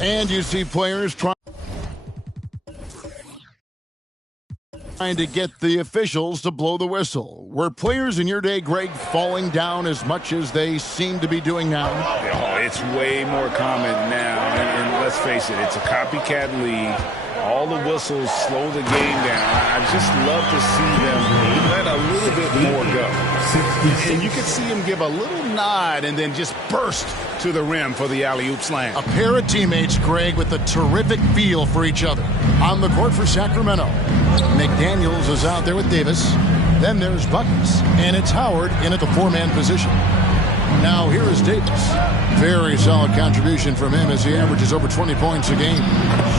And you see players trying to get the officials to blow the whistle. Were players in your day, Greg, falling down as much as they seem to be doing now? Oh, it's way more common now. And let's face it, it's a copycat league. All the whistles slow the game down. I just love to see them let a little bit more go. And you can see him give a little nod and then just burst to the rim for the alley-oop slam. A pair of teammates, Greg, with a terrific feel for each other. On the court for Sacramento, McDaniels is out there with Davis. Then there's Buckets, and it's Howard in at the four-man position. Now here is Davis. Very solid contribution from him as he averages over 20 points a game.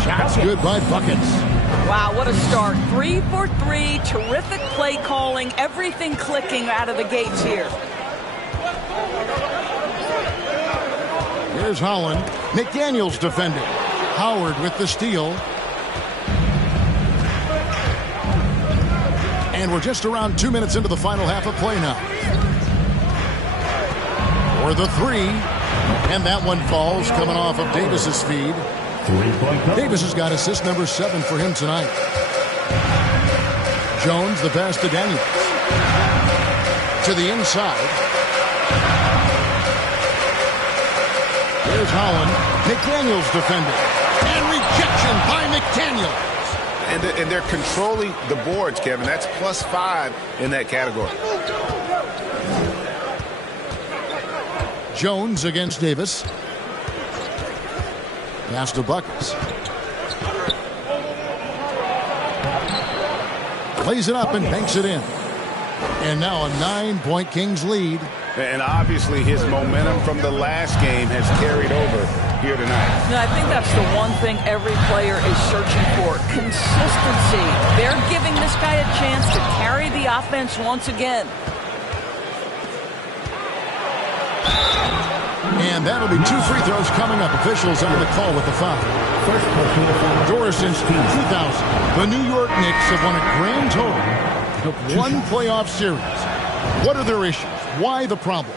Shots good by Buckets. Wow, what a start. 3 for 3, terrific play calling, everything clicking out of the gates here. Here's Holland. McDaniels defending. Howard with the steal. And we're just around 2 minutes into the final half of play now. For the three. And that one falls, coming off of Davis's feed. Davis has got assist number 7 for him tonight. Jones, the pass to Daniels. To the inside. Here's Holland. McDaniels defending. And rejection by McDaniels. And they're controlling the boards, Kevin. That's +5 in that category. Jones against Davis. Pass to Buckets. Plays it up and banks it in. And now a 9-point Kings lead. And obviously his momentum from the last game has carried over here tonight. I think that's the one thing every player is searching for. Consistency. They're giving this guy a chance to carry the offense once again. And that'll be 2 free throws coming up. Officials under the call with the foul. Doris since 2000. The New York Knicks have won a grand total of 1 playoff series. What are their issues? Why the problems?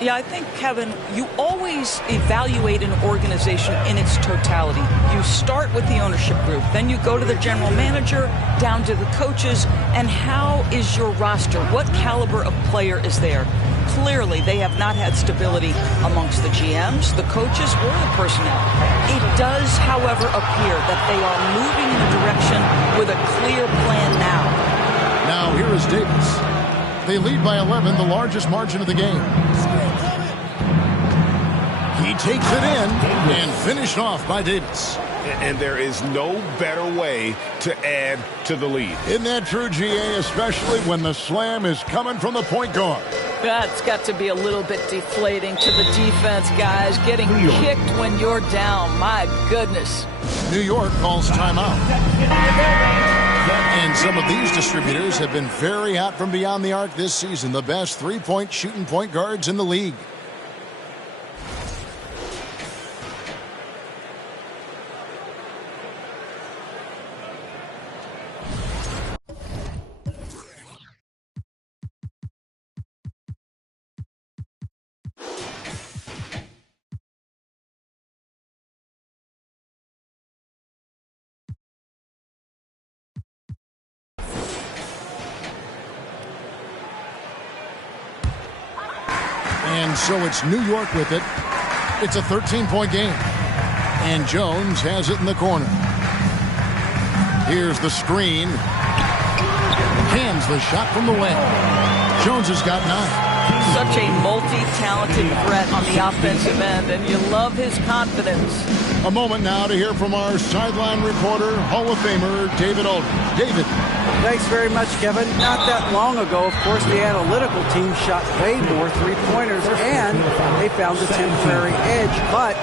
Yeah, I think, Kevin, you always evaluate an organization in its totality. You start with the ownership group, then you go to the general manager, down to the coaches, and how is your roster? What caliber of player is there? Clearly, they have not had stability amongst the GMs, the coaches, or the personnel. It does, however, appear that they are moving in a direction with a clear plan now. Now, here is Davis. They lead by 11, the largest margin of the game. He takes it in and finished off by Davis. And there is no better way to add to the lead. Isn't that true, GA, especially when the slam is coming from the point guard? That's got to be a little bit deflating to the defense, guys. Getting kicked when you're down. My goodness. New York calls timeout. And some of these distributors have been very hot from beyond the arc this season. The best three-point shooting point guards in the league. And so it's New York with it. It's a 13-point game. And Jones has it in the corner. Here's the screen. Hands the shot from the wing. Jones has got 9. Such a multi-talented threat on the offensive end, and you love his confidence. A moment now to hear from our sideline reporter, Hall of Famer David Aldridge. David. Thanks very much, Kevin. Not that long ago, of course, the analytical team shot way more three-pointers, and they found a temporary edge. But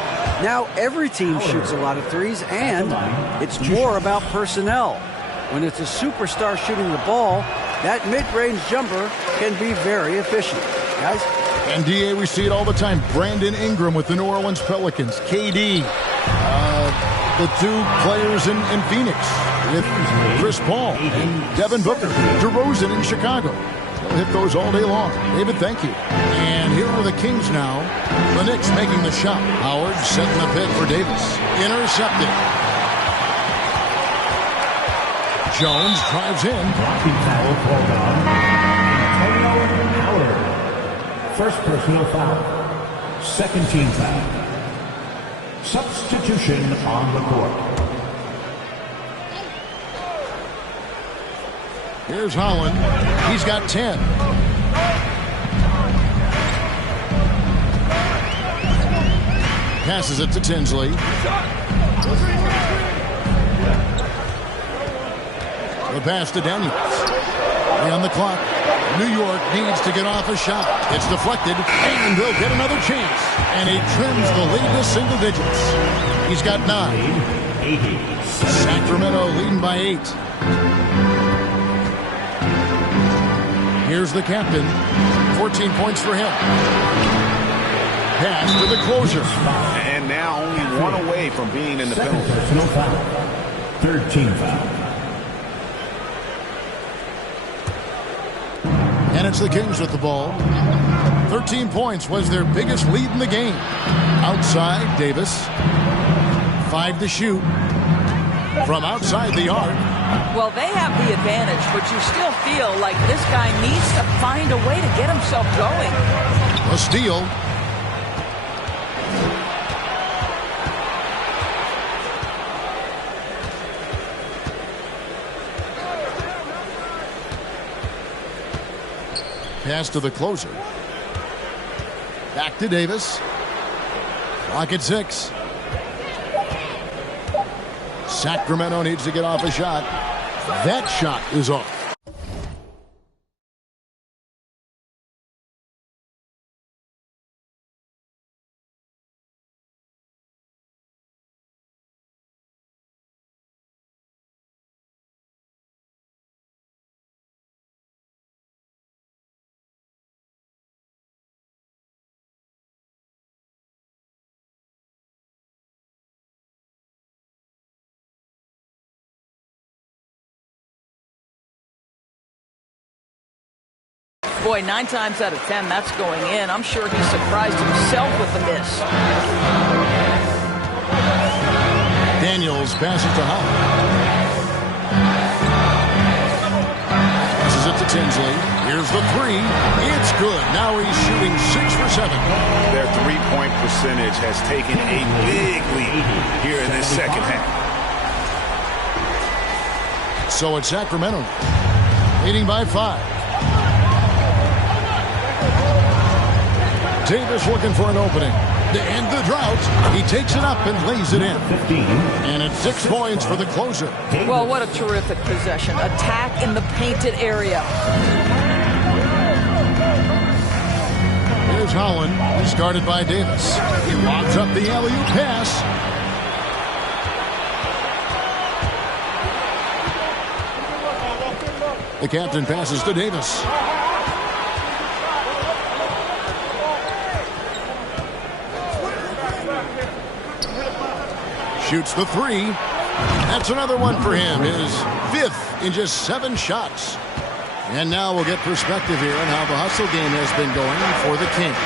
now every team shoots a lot of threes, and it's more about personnel. When it's a superstar shooting the ball, that mid-range jumper can be very efficient. Guys? And, DA, we see it all the time. Brandon Ingram with the New Orleans Pelicans. KD. The two players in Phoenix with Chris Paul and Devin Booker. DeRozan in Chicago. He'll hit those all day long. David, thank you. And here are the Kings now. The Knicks making the shot. Howard setting the pick for Davis. Intercepted. Jones drives in. Blocking foul called on Antonio Howard. First personal foul. Second team foul. Substitution on the court. Here's Holland. He's got 10. Passes it to Tinsley. The pass to Daniels. On the clock. New York needs to get off a shot. It's deflected, and they'll get another chance. And he trims the lead to single digits. He's got 9. Sacramento leading by 8. Here's the captain. 14 points for him. Pass to the closer. And now only one away from being in the penalty. Personal foul. Third team foul. And it's the Kings with the ball. 13 points was their biggest lead in the game. Outside, Davis. 5 to shoot. From outside the arc. Well, they have the advantage, but you still feel like this guy needs to find a way to get himself going. A steal. Pass to the closer. Back to Davis. Clock at 6. Sacramento needs to get off a shot. That shot is off. Boy, 9 times out of 10, that's going in. I'm sure he surprised himself with the miss. Daniels passes to Howard. Passes it to Tinsley. Here's the 3. It's good. Now he's shooting 6 for 7. Their three-point percentage has taken a big lead here in this second half. So it's Sacramento leading by 5. Davis looking for an opening. To end the drought, he takes it up and lays it in. 15. And it's 6 points for the closer. Well, what a terrific possession. Attack in the painted area. Here's Holland. He's guarded by Davis. He lobs up the alley-oop pass. The captain passes to Davis. Shoots the 3. That's another one for him. His 5th in just 7 shots. And now we'll get perspective here on how the hustle game has been going for the Kings.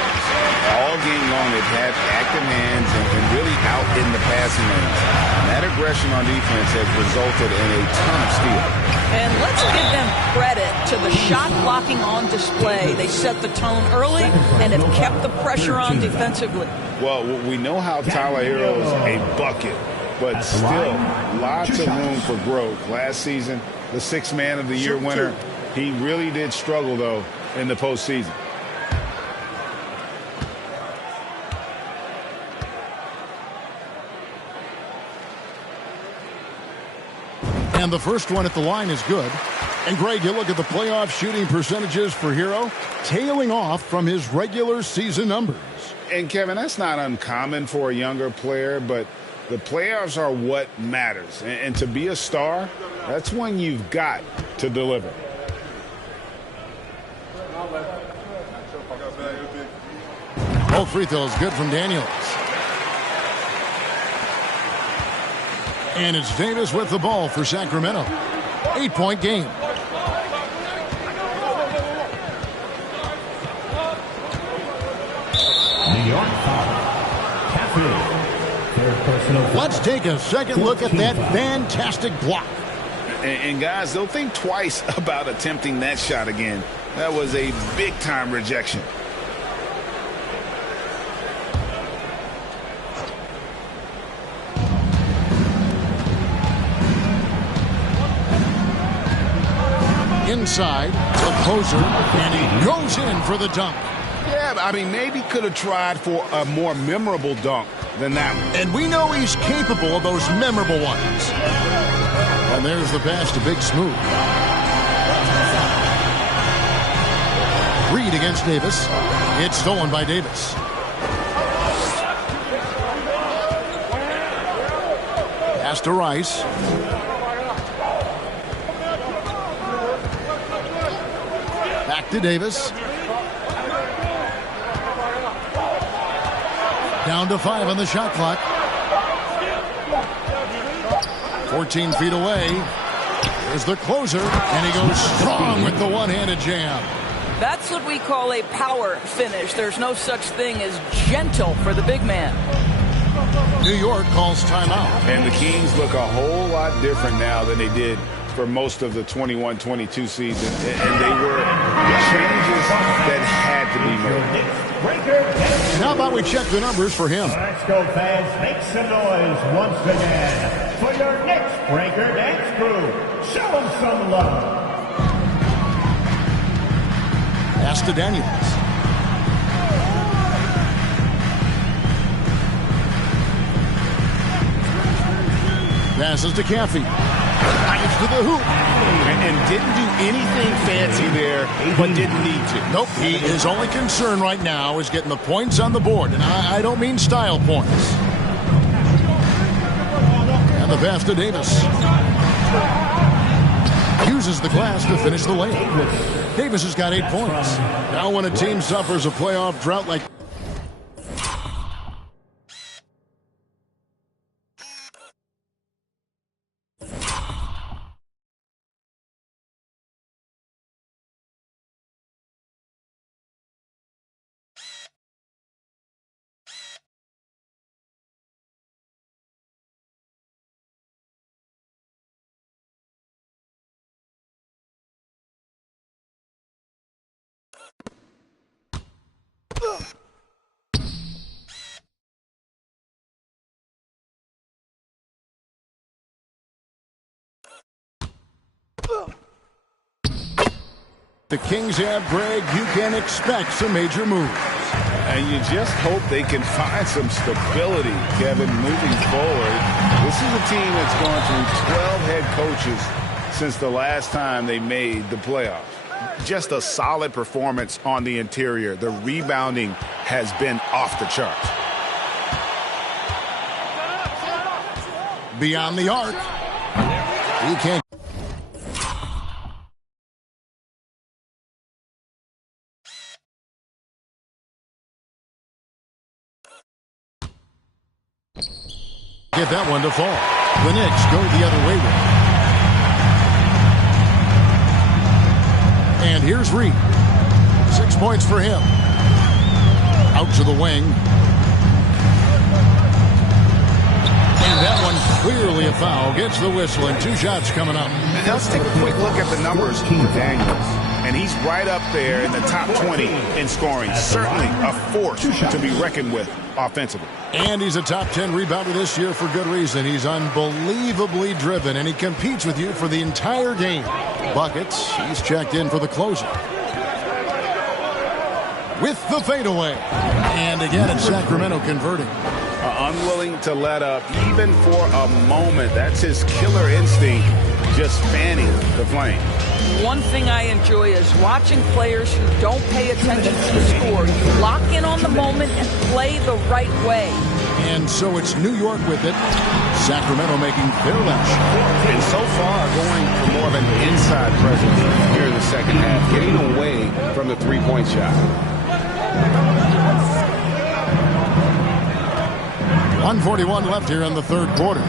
All game long, they've had active hands and really out in the passing lanes. And that aggression on defense has resulted in a ton of steals. And let's give them credit to the shot blocking on display. They set the tone early and have kept the pressure on defensively. Well, we know how Tyler Hero's a bucket, but still lots of room for growth. Last season, the 6th Man of the Year winner, he really did struggle, though, in the postseason. And the first one at the line is good. And, Greg, you look at the playoff shooting percentages for Hero, tailing off from his regular season numbers. And, Kevin, that's not uncommon for a younger player, but the playoffs are what matters. And to be a star, that's when you've got to deliver. Both free throws good from Daniels. And it's Davis with the ball for Sacramento. 8-point game. One foul. Caffey. Third personal foul. Let's take a second look at that fantastic block. And guys, they'll think twice about attempting that shot again. That was a big-time rejection. Inside, the closer, and he goes in for the dunk. Yeah, I mean, maybe could have tried for a more memorable dunk than that one. And we know he's capable of those memorable ones. And there's the pass to Big Smooth. Reed against Davis. It's stolen by Davis. Pass to Rice. Back to Davis. Down to 5 on the shot clock. 14 feet away. Here's the closer, and he goes strong with the one-handed jam. That's what we call a power finish. There's no such thing as gentle for the big man. New York calls timeout. And the Kings look a whole lot different now than they did for most of the 21-22 season. And they were changes that had to be made. And how about we check the numbers for him? Let's go, fans. Make some noise once again for your Knicks Breaker Dance Crew. Show them some love. Pass to Daniels. Passes to Caffey. Drives to the hoop. And didn't do anything fancy there, but didn't need to. Nope. His only concern right now is getting the points on the board. And I don't mean style points. And the pass to Davis. Uses the glass to finish the layup. Davis has got 8 points. Now when a team suffers a playoff drought like... The Kings have Greg. You can expect some major moves. And you just hope they can find some stability, Kevin, moving forward. This is a team that's gone through 12 head coaches since the last time they made the playoffs. Just a solid performance on the interior. The rebounding has been off the charts. Beyond the arc. He can't. Get that one to fall. The Knicks go the other way with it. And here's Reed. 6 points for him. Out to the wing. And that one clearly a foul. Gets the whistle and 2 shots coming up. Now let's take a quick look at the numbers for Daniels. And he's right up there in the top 20 in scoring. Certainly a force to be reckoned with offensively. And he's a top 10 rebounder this year for good reason. He's unbelievably driven, and he competes with you for the entire game. Buckets, he's checked in for the closer. With the fadeaway. And again, it's Sacramento converting. Unwilling to let up even for a moment. That's his killer instinct, just fanning the flame. One thing I enjoy is watching players who don't pay attention to the score. You lock in on the moment and play the right way. And so it's New York with it. Sacramento making their last shot. And so far going for more of an inside presence here in the second half, getting away from the three-point shot. 1:41 left here in the third quarter.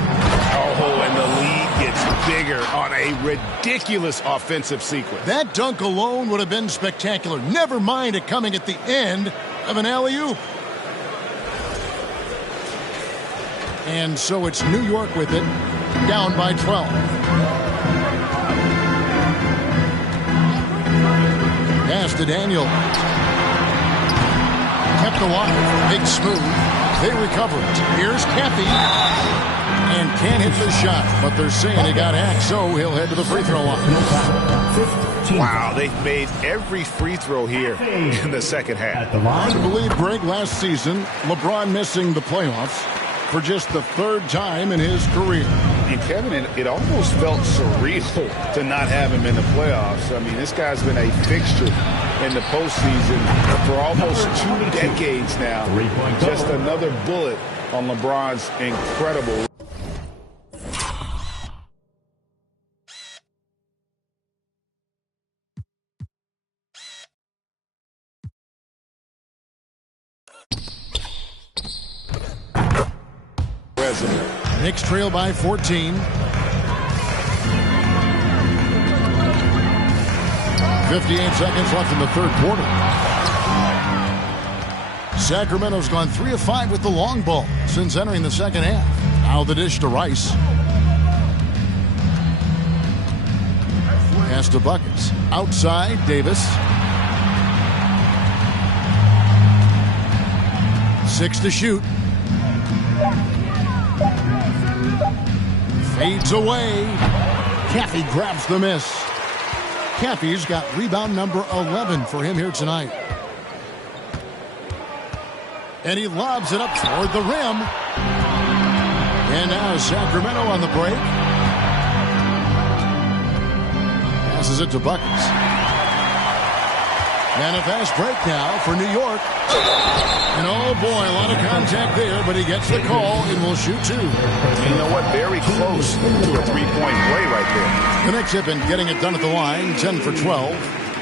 Oh, and the lead gets bigger on a ridiculous offensive sequence. That dunk alone would have been spectacular. Never mind it coming at the end of an alley-oop. And so it's New York with it, down by 12. Pass to Daniel. Kept alive. Big smooth. They recover it. Here's Caffey. And can't hit the shot. But they're saying he got hacked, so he'll head to the free throw line. Wow, they've made every free throw here in the second half. Hard to believe, Greg, last season, LeBron missing the playoffs for just the third time in his career. And Kevin, it almost felt surreal to not have him in the playoffs. I mean, this guy's been a fixture in the postseason for almost 2 decades now. Just another bullet on LeBron's incredible. Knicks trail by 14. 58 seconds left in the third quarter. Sacramento's gone 3 of 5 with the long ball since entering the second half. Now the dish to Rice. Pass to Buckets. Outside, Davis. 6 to shoot. Fades away. Caffey grabs the miss. Caffey's got rebound number 11 for him here tonight. And he lobs it up toward the rim. And now Sacramento on the break. Passes it to Buckets. And a fast break now for New York. And oh boy, a lot of contact there, but he gets the call and will shoot 2. You know what? Very close to a three-point play right there. The Knicks have been getting it done at the line, 10 for 12.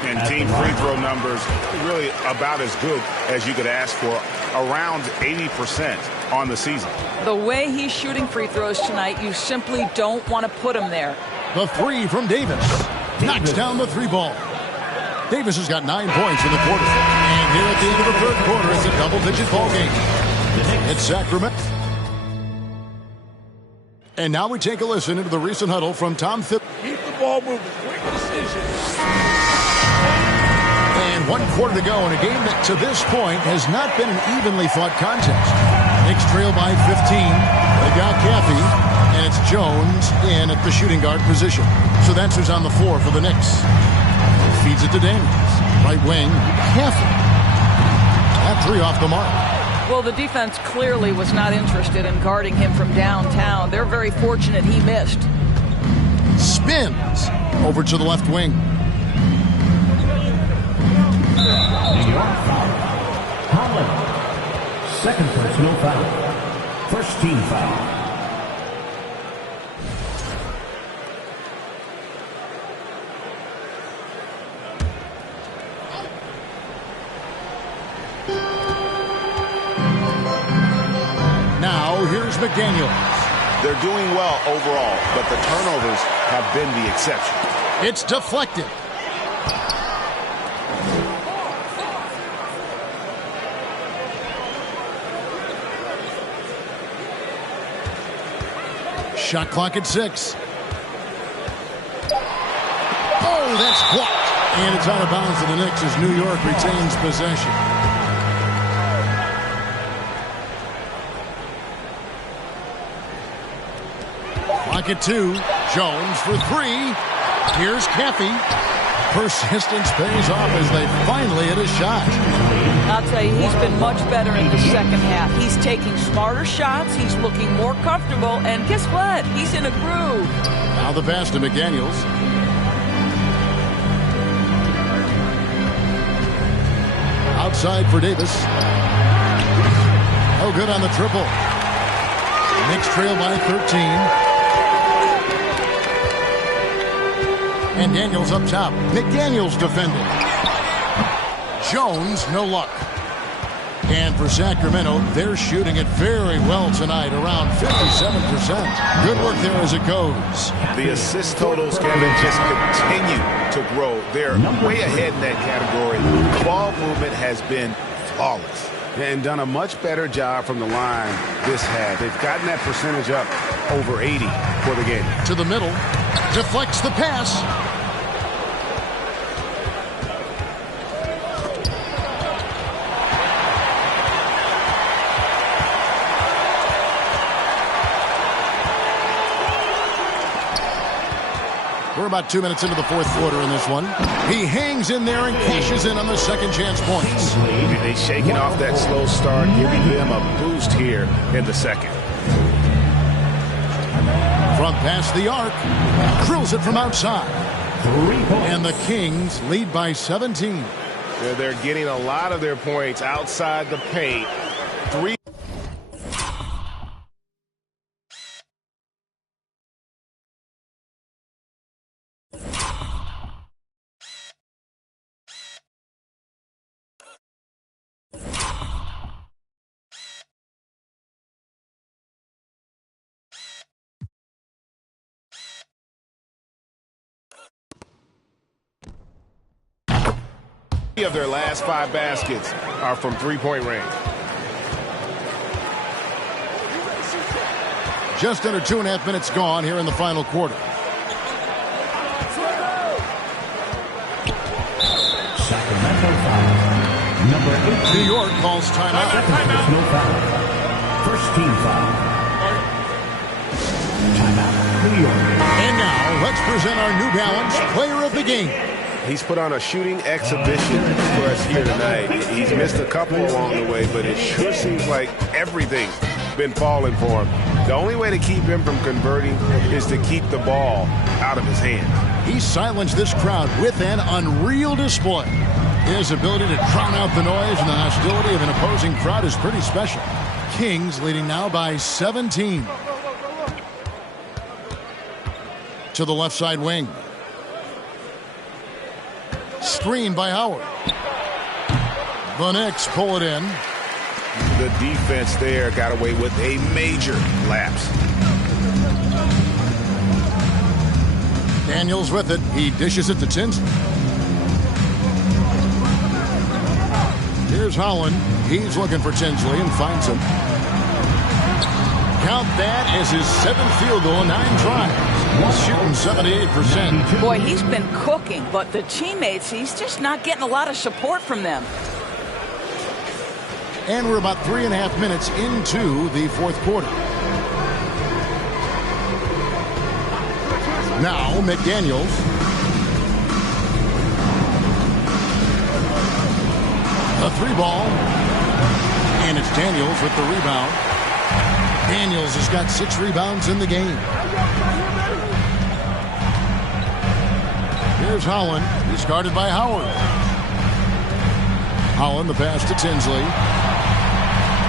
And team free throw numbers really about as good as you could ask for, around 80% on the season. The way he's shooting free throws tonight, you simply don't want to put him there. The 3 from Davis. Knocks down the 3 ball. Davis has got 9 points in the quarter. And here at the end of the third quarter, it's a double-digit ball game. It's Sacramento. And now we take a listen into the recent huddle from Tom Thibodeau. Keep the ball moving. Quick decisions. And 1 quarter to go in a game that to this point has not been an evenly fought contest. Knicks trail by 15. They got Caffey, and it's Jones in at the shooting guard position. So that's who's on the floor for the Knicks. Feeds it to Daniels. Right wing, Caffey. That 3 off the mark. Well, the defense clearly was not interested in guarding him from downtown. They're very fortunate he missed. Spins over to the left wing. New York foul. Holland. Second personal foul. First team foul. Now here's McDaniels. They're doing well overall, but the turnovers have been the exception. It's deflected. Shot clock at 6. Oh, that's blocked. And it's out of bounds to the Knicks as New York retains possession. Clock at 2. Jones for 3. Here's Caffey. Persistence pays off as they finally hit a shot. I'll tell you, he's been much better in the second half. He's taking smarter shots. He's looking more comfortable. And guess what? He's in a groove. Now the pass to McDaniels. Outside for Davis. No good on the triple. Knicks trail by 13. And Daniels up top. McDaniels defending. Jones, no luck. And for Sacramento, they're shooting it very well tonight, around 57%. Good work there as it goes. The assist totals, Kevin, just continue to grow. They're way ahead in that category. Ball movement has been flawless. and done a much better job from the line this half. They've gotten that percentage up over 80 for the game. To the middle, deflects the pass. We're about 2 minutes into the fourth quarter in this one. He hangs in there and cashes in on the second chance points. They're shaking off that slow start, giving them a boost here in the second. From past the arc, drills it from outside. And the Kings lead by 17. They're getting a lot of their points outside the paint. Three. Of their last 5 baskets are from three-point range. Just under 2.5 minutes gone here in the final quarter. Sacramento foul. Number 8. New York calls timeout. No foul. First team foul. Timeout, New York. And now let's present our New Balance Player of the Game. He's put on a shooting exhibition for us here tonight. He's missed a couple along the way, but it sure seems like everything's been falling for him. The only way to keep him from converting is to keep the ball out of his hand. He silenced this crowd with an unreal display. His ability to drown out the noise and the hostility of an opposing crowd is pretty special. Kings leading now by 17. To the left side wing. Screen by Howard. The Knicks pull it in. The defense there got away with a major lapse. Daniels with it. He dishes it to Tinsley. Here's Holland. He's looking for Tinsley and finds him. Count that as his 7th field goal in 9 tries. He's shooting 78%. Boy, he's been cooking, but the teammates, he's just not getting a lot of support from them. And we're about 3.5 minutes into the fourth quarter. Now, McDaniels. A 3-ball. And it's Daniels with the rebound. Daniels has got 6 rebounds in the game. Here's Holland. He's guarded by Howard. Holland, the pass to Tinsley.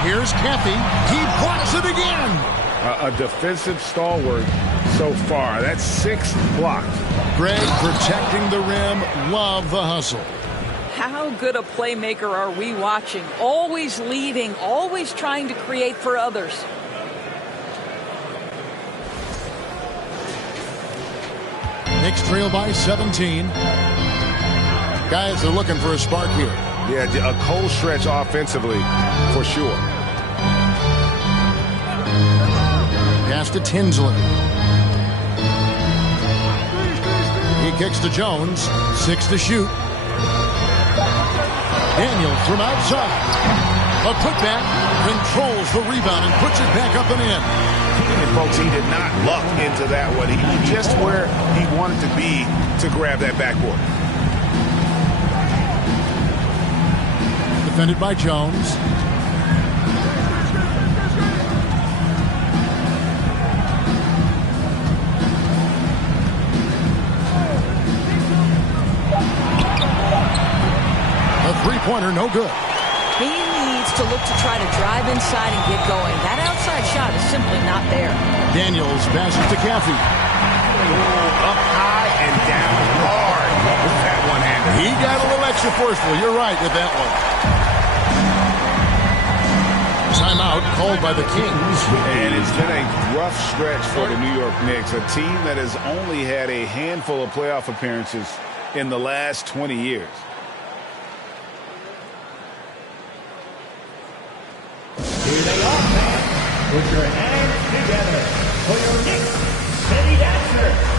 Here's Caffey. He blocks it again. A defensive stalwart so far. That's 6 blocked. Greg protecting the rim. Love the hustle. How good a playmaker are we watching? Always leading, always trying to create for others. Knicks trail by 17. Guys are looking for a spark here. Yeah, a cold stretch offensively, for sure. Pass to Tinsley. He kicks to Jones. 6 to shoot. Daniels from outside. A putback. Controls the rebound and puts it back up and in. And folks, he did not luck into that one. He was just where he wanted to be to grab that backboard. Defended by Jones. A three-pointer, no good. He needs to look to try to drive inside and get going. That outside shot is simply not there. Daniels passes to Caffey. Up high and down hard with that one-hander. He got a little extra forceful. You're right with that one. Timeout called by the Kings. And it's been a rough stretch for the New York Knicks, a team that has only had a handful of playoff appearances in the last 20 years. Put your hands together for your Knicks City Dancer.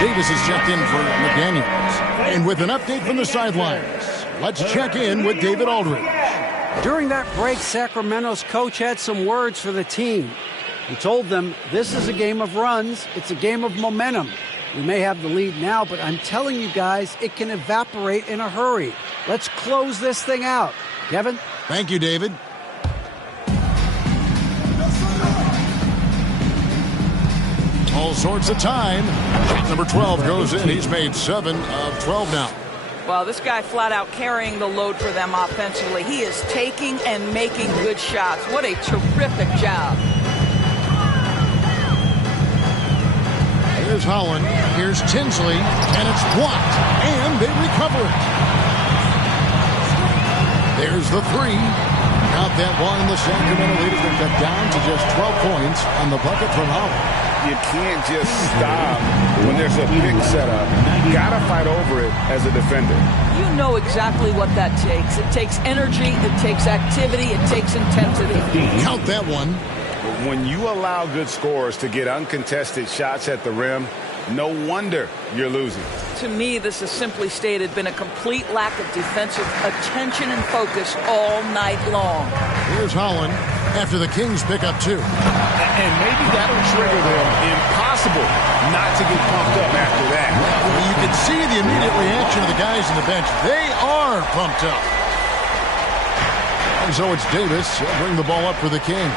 Davis has checked in for McDaniels. And with an update from the sidelines, let's check in with David Aldridge. During that break, Sacramento's coach had some words for the team. He told them, this is a game of runs. It's a game of momentum. We may have the lead now, but I'm telling you guys, it can evaporate in a hurry. Let's close this thing out. Kevin? Thank you, David. All sorts of time. Shot number 12 goes in. He's made 7 of 12 now. Well, this guy flat out carrying the load for them offensively. He is taking and making good shots. What a terrific job. Here's Holland. Here's Tinsley. And it's blocked. And they recover it. There's the 3. Not that one. The Sacramento leaders have cut down to just 12 points on the bucket from Holland. You can't just stop when there's a pick set up. You gotta fight over it as a defender. You know exactly what that takes. It takes energy, it takes activity, it takes intensity. Count that one. When you allow good scorers to get uncontested shots at the rim, no wonder you're losing. To me, this has simply stated been a complete lack of defensive attention and focus all night long. Here's Holland after the Kings pick up 2. And maybe that'll trigger them. Impossible not to get pumped up after that. Well, you can see the immediate reaction of the guys on the bench. They are pumped up. And so it's Davis. He'll bring the ball up for the Kings.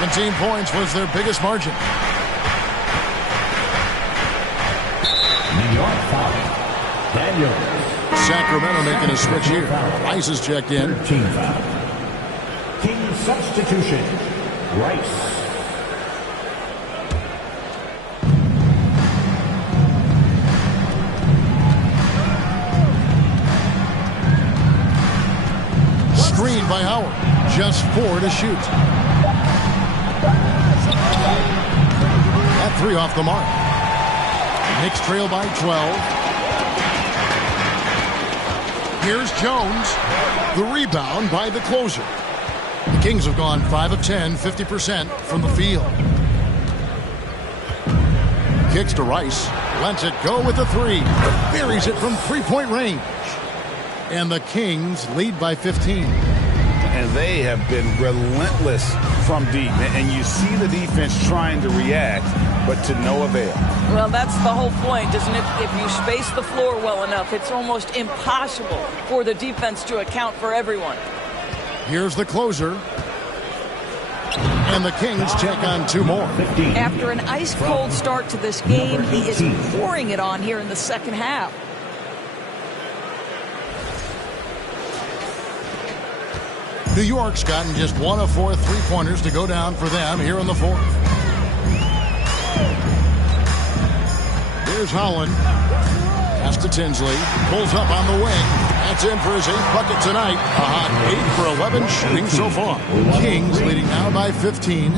17 points was their biggest margin. New York foul. Daniels. Sacramento making a switch here. Rice is checked in. 13 foul. King substitution. Rice. Screen by Howard. Just 4 to shoot. That 3 off the mark. Knicks trail by 12. Here's Jones. The rebound by the closer. The Kings have gone 5 of 10, 50% from the field. Kicks to Rice. Lets it go with the 3. Buries it from 3-point range. And the Kings lead by 15. And they have been relentless from deep. And you see the defense trying to react, but to no avail. Well, that's the whole point, isn't it? If you space the floor well enough, it's almost impossible for the defense to account for everyone. Here's the closer. And the Kings check on 2 more. After an ice-cold start to this game, he is pouring it on here in the second half. New York's gotten just 1 of 4 3-pointers to go down for them here in the 4th. Here's Holland. Pass to Tinsley. Pulls up on the wing. That's in for his 8th bucket tonight. A hot 8 for 11 shooting so far. Kings leading now by 15.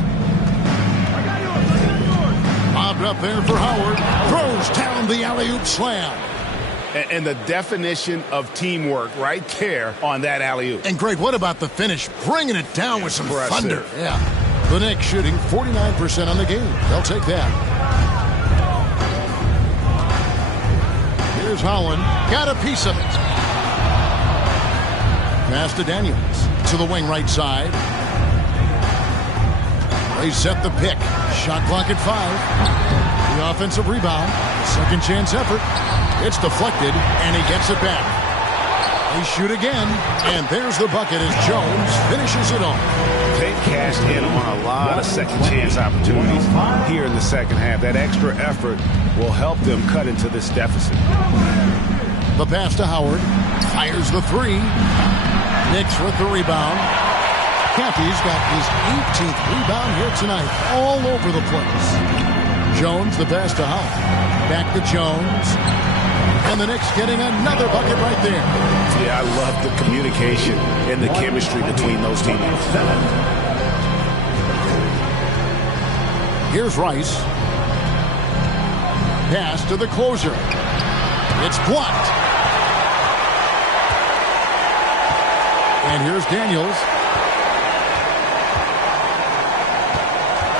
Bobbed up there for Howard. Throws down the alley-oop slam. And the definition of teamwork right there on that alley-oop. And Greg, what about the finish? Bringing it down with some Impressive. thunder. Yeah. The Knicks shooting 49% on the game. They'll take that. Here's Holland. Got a piece of it. Pass to Daniels. To the wing right side. They set the pick. Shot clock at 5. The offensive rebound. Second chance effort. It's deflected, and he gets it back. They shoot again, and there's the bucket as Jones finishes it off. They've cashed in on a lot of second chance opportunities here in the second half. That extra effort will help them cut into this deficit. The pass to Howard. Fires the 3. Knicks with the rebound. Cappy's got his 18th rebound here tonight, all over the place. Jones, the pass to Howard. Back to Jones. And the Knicks getting another bucket right there. Yeah, I love the communication and the chemistry between those teammates. Here's Rice. Pass to the closer. It's blocked. And here's Daniels.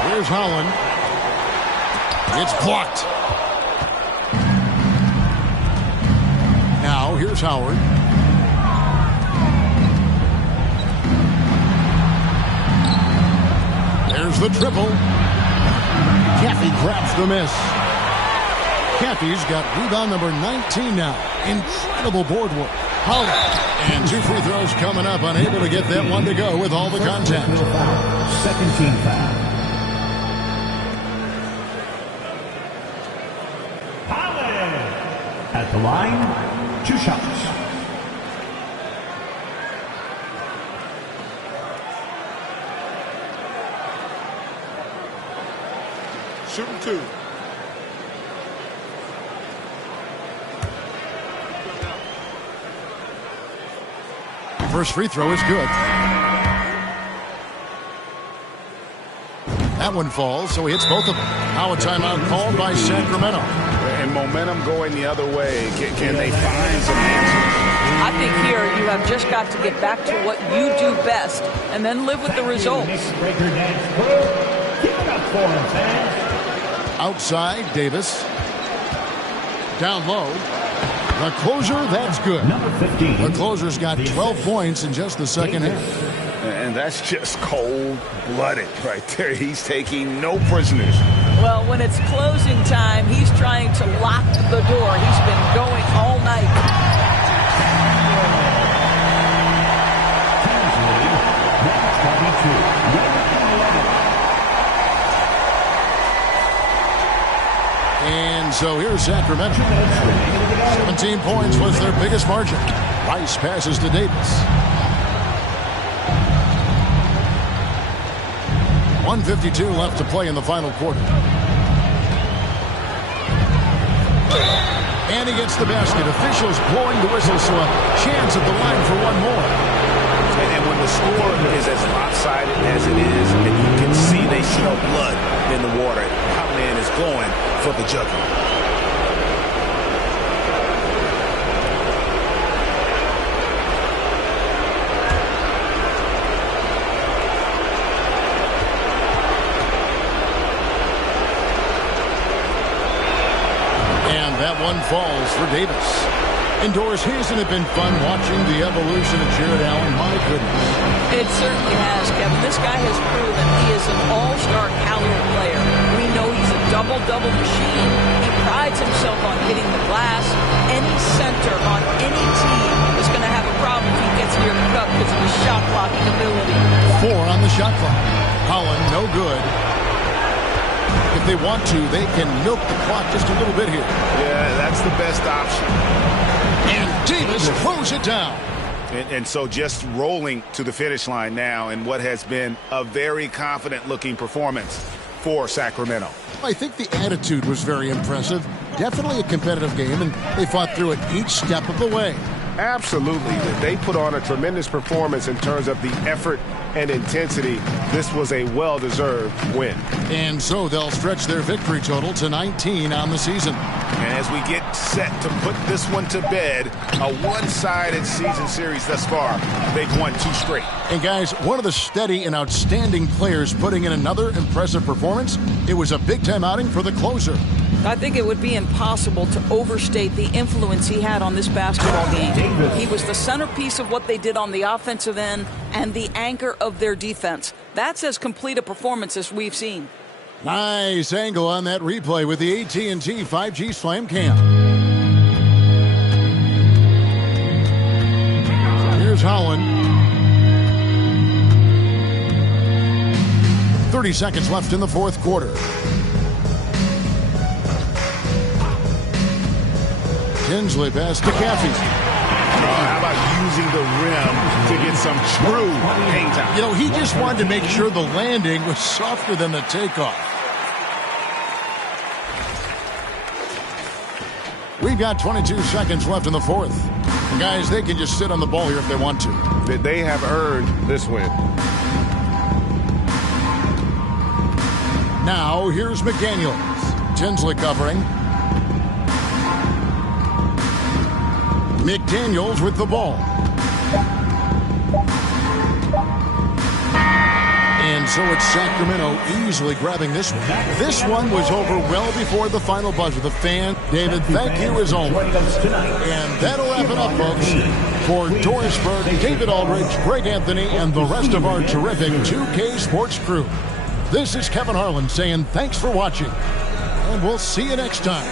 Here's Holland. It's blocked. Now here's Howard. There's the triple. Caffey grabs the miss. Caffey's got rebound number 19 now. Incredible board work. Holland. And 2 free throws coming up. Unable to get that one to go with all the contact. Second team foul. At the line, 2 shots. Shooting 2. First free throw is good. That one falls, so he hits both of them. Now a timeout called by Sacramento. And momentum going the other way. Can they find some answers? I think here you have just got to get back to what you do best and then live with the results. Outside, Davis. Down low. The closer, that's good. Number 15. The closer's got 12 points in just the second half. And that's just cold-blooded right there. He's taking no prisoners. Well, when it's closing time, he's trying to lock the door. He's been going all night. And so here's Sacramento. 17 points was their biggest margin. Rice passes to Davis. 1:52 left to play in the final quarter. And he gets the basket. Officials blowing the whistle, so a chance at the line for one more. And when the score is as lopsided as it is, and you can see they smell blood in the water, our man is going for the jugular. That one falls for Davis. Indoors, hasn't it been fun watching the evolution of Jared Allen? My goodness. It certainly has, Kevin. This guy has proven he is an all-star caliber player. We know he's a double-double machine. He prides himself on hitting the glass. Any center on any team is going to have a problem if he gets near the cup because of his shot-blocking ability. 4 on the shot clock. Holland, no good. If they want to, they can milk the clock just a little bit here. Yeah, that's the best option. And Davis throws it down. And so just rolling to the finish line now in what has been a very confident-looking performance for Sacramento. I think the attitude was very impressive. Definitely a competitive game, and they fought through it each step of the way. Absolutely. They put on a tremendous performance in terms of the effort and intensity, this was a well-deserved win. And so they'll stretch their victory total to 19 on the season. And as we get set to put this one to bed, a one-sided season series thus far. They've won 2 straight. And guys, one of the steady and outstanding players putting in another impressive performance. It was a big-time outing for the closer. I think it would be impossible to overstate the influence he had on this basketball game. He was the centerpiece of what they did on the offensive end and the anchor of their defense. That's as complete a performance as we've seen. Nice angle on that replay with the AT&T 5G Slam Cam. Here's Holland. 30 seconds left in the fourth quarter. Tinsley pass to Caffey. How about using the rim to get some true hang time? You know, he just wanted to make sure the landing was softer than the takeoff. We've got 22 seconds left in the fourth. And guys, they can just sit on the ball here if they want to. They have earned this win. Now, here's McDaniels. Tinsley covering. McDaniels with the ball. And so it's Sacramento easily grabbing this one. This one was over well before the final buzzer. The fan, David, thank you as always. And that'll wrap it up, folks. For Doris Burke, David Aldridge, Greg Anthony, and the rest of our terrific 2K Sports crew. This is Kevin Harlan saying thanks for watching. And we'll see you next time.